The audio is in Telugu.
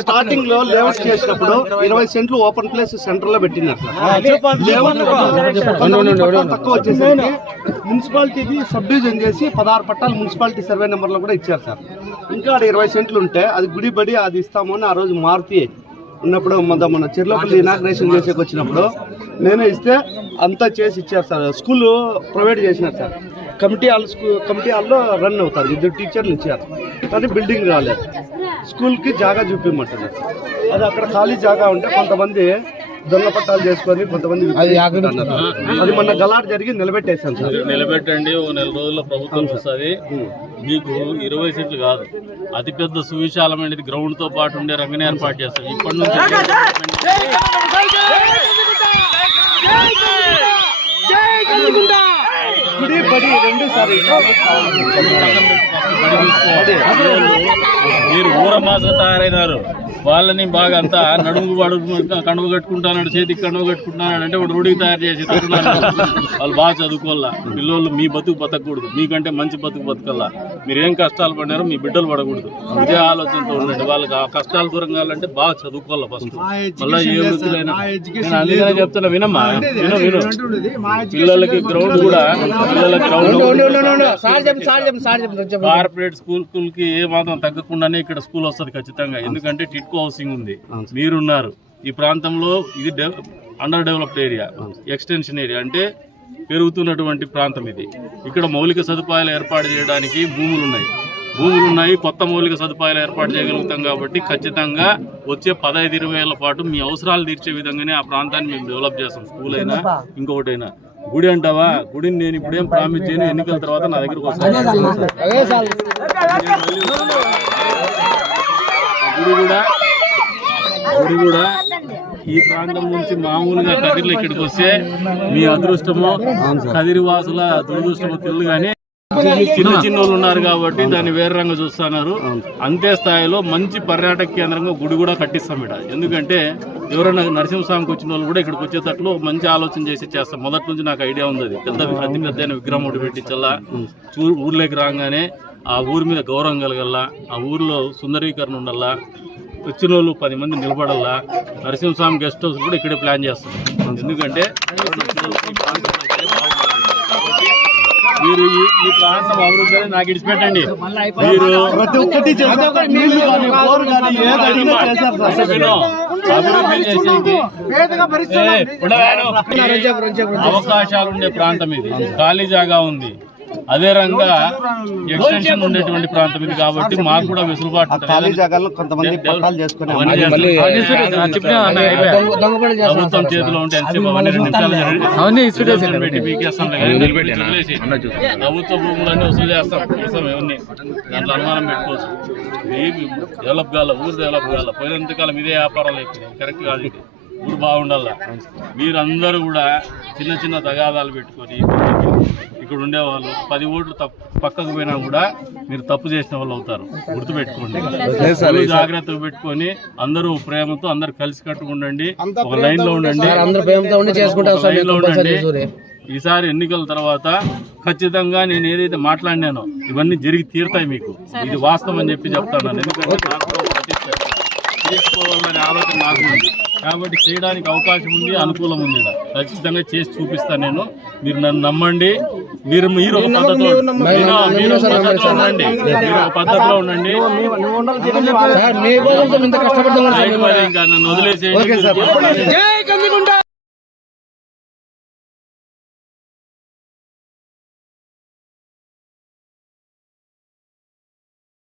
స్టార్టింగ్ లో లేఅవుట్ చేసినప్పుడు 20 సెంట్లు ఓపెన్ ప్లేస్ సెంటర్ లో పెట్టినారు సార్. తక్కువ వచ్చేసరికి మున్సిపాలిటీకి సబ్ డివిజన్ చేసి 16 పట్టాలు మున్సిపాలిటీ సర్వే నెంబర్ లో కూడా ఇచ్చారు సార్. ఇంకా 20 సెంట్లు ఉంటే అది గుడి బడి అది ఇస్తామని ఆ రోజు మారుతి ఉన్నప్పుడు మన చెర్లోపల్లి ఇనాగ్రేషన్ చేసేకి వచ్చినప్పుడు నేనే ఇస్తే అంతా చేసి ఇచ్చారు సార్. స్కూల్ ప్రొవైడ్ చేసినారు సార్. కమిటీ హాల్లో రన్ అవుతారు. 2 టీచర్లు ఇచ్చారు కానీ బిల్డింగ్ రాలేదు. స్కూల్కి జాగా చూపించమంటున్నారు. అది అక్కడ ఖాళీ జాగా ఉంటే కొంతమంది దొంగ పట్టాలు చేసుకొని కొంతమంది అది మొన్న గలాట్ జరిగి నిలబెట్టేసాను సార్. నిలబెట్టండి, ఓ నెల రోజుల్లో ప్రభుత్వం వస్తుంది. మీకు 20 సెంట్లు కాదు, అతిపెద్ద సువిశాలమైనది గ్రౌండ్ తో పాటు ఉండే రంగని ఏర్పాటు చేస్తాం. ఇప్పటి నుంచి మీరు ఊరమాసగా తయారైనారు. వాళ్ళని బాగా అంతా నడుము కనువ కట్టుకుంటున్నాడు, చేతికి కనువ కట్టుకుంటున్నాడు అంటే వాడు రూఢికి తయారు చేసి వాళ్ళు బాగా చదువుకోవాలా. పిల్లలు మీ బతుకు బతకూడదు, మీకంటే మంచి బతుకు బతకల్లా. మీరు ఏం కష్టాలు పడినారో మీ బిడ్డలు పడకూడదు. ఇదే ఆలోచనతో ఉండండి. వాళ్ళకి ఆ కష్టాలు దూరం కావాలంటే బాగా చదువుకోవాలా ఫస్ట్. మళ్ళీ ఏ వృత్తులైనా నేను అందుకనే చెప్తున్నా, వినమ్మా విను. పిల్లలకి గ్రౌండ్ కూడా కార్పొరేట్ స్కూల్కి ఏ మాత్రం తగ్గకుండానే ఇక్కడ స్కూల్ వస్తుంది ఖచ్చితంగా. ఎందుకంటే టిట్కో హౌసింగ్ ఉంది, మీరున్నారు. ఈ ప్రాంతంలో ఇది under developed area, extension area అంటే పెరుగుతున్నటువంటి ప్రాంతం ఇది. ఇక్కడ మౌలిక సదుపాయాలు ఏర్పాటు చేయడానికి భూములు ఉన్నాయి. కొత్త మౌలిక సదుపాయాలు ఏర్పాటు చేయగలుగుతాం కాబట్టి ఖచ్చితంగా వచ్చే 15-20 ఏళ్ల పాటు మీ అవసరాలు తీర్చే విధంగానే ఆ ప్రాంతాన్ని మేము డెవలప్ చేస్తాం. స్కూల్ అయినా ఇంకొకటైనా. గుడి అంటావా, గుడిని నేను ఇప్పుడేం ప్రామిస్ చేయను, ఎన్నికల తర్వాత నా దగ్గరకు వస్తాను. గుడి కూడా ఈ ప్రాంతం నుంచి మామూలుగా కదిరిలో ఇక్కడికి వస్తే మీ అదృష్టమో కదిరి వాసుల దురదృష్టమో తెలియదు. కానీ చిన్న వాళ్ళు ఉన్నారు కాబట్టి దాన్ని వేరే రంగా చూస్తున్నారు. అంతే స్థాయిలో మంచి పర్యాటక కేంద్రంగా గుడి కూడా కట్టిస్తాం ఇక్కడ. ఎందుకంటే ఎవరైనా నరసింహస్వామికి వచ్చిన వాళ్ళు కూడా ఇక్కడికి వచ్చేటట్లు మంచి ఆలోచన చేసి చేస్తాం. మొదటి నుంచి నాకు ఐడియా ఉంది. అది పెద్ద విగ్రహం ఒకటి పెట్టించల్లా, ఊర్లోకి రాగానే ఆ ఊరి మీద గౌరవం కలగల్లా, ఆ ఊరిలో సుందరీకరణ ఉండల్లా, వచ్చిన వాళ్ళు 10 మంది నిలబడల్లా. నరసింహస్వామి గెస్ట్ హౌస్ కూడా ఇక్కడే ప్లాన్ చేస్తాం. ఎందుకంటే మీరు ఈ ప్రాంతం అభివృద్ధి నాకు ఇడిచిపెట్టండి. మీరు అభివృద్ధి చేసేకి అవకాశాలు ఉండే ప్రాంతం ఇది. ఖాళీ జాగా ఉంది. అదే రంగా ఎక్స్టెన్షన్ ఉండేటువంటి ప్రాంతం ఇది కాబట్టి మాకు కూడా వెసులుబాటు ఉంటుంది. ఖాళీ జాగాల్లో కొంతమంది పట్టాలు చేసుకుని అవన్నీ ప్రభుత్వం చేతిలో ఉంటే ఎంతసేపు అవన్నీ 2 నిమిషాలు పెట్టి పీకేస్తాంలే కానీ వదిలేసి ప్రభుత్వ భూములన్నీ వసూలు చేస్తాం ఇవన్నీ దాంట్లో అనుమానం పెట్టుకోవచ్చు. డెవలప్ కాల ఊరు డెవలప్ కాల పోయినంతకాలం ఇదే వ్యాపారాలు అయిపోయినాయి. కరెక్ట్ కాదు ఇది. ఊరు బాగుండాల. మీరందరూ కూడా చిన్న చిన్న తగాదాలు పెట్టుకొని ఇక్కడ ఉండేవాళ్ళు 10 ఓట్లు పక్కకు పోయినా కూడా మీరు తప్పు చేసిన వాళ్ళు అవుతారు. గుర్తుపెట్టుకోండి. జాగ్రత్తగా పెట్టుకొని అందరూ ప్రేమతో అందరు కలిసి కట్టుకుండండి. ఒక లైన్ లో ఉండండి. ఈసారి ఎన్నికల తర్వాత ఖచ్చితంగా నేను ఏదైతే మాట్లాడినానో ఇవన్నీ జరిగి తీరుతాయి. మీకు ఇది వాస్తవం అని చెప్పి చెప్తాను. ఎందుకంటే నాకు ప్రతిష్ట చేసుకోవాలనే ఆలోచన నాకు ఉంది కాబట్టి చేయడానికి అవకాశం ఉంది, అనుకూలం ఉంది. ఖచ్చితంగా చేసి చూపిస్తాను నేను. మీరు నన్ను నమ్మండి. మీరు ఒక పద్ధతిలో ఉండండి. ఇంకా నన్ను వదిలేసేయండి.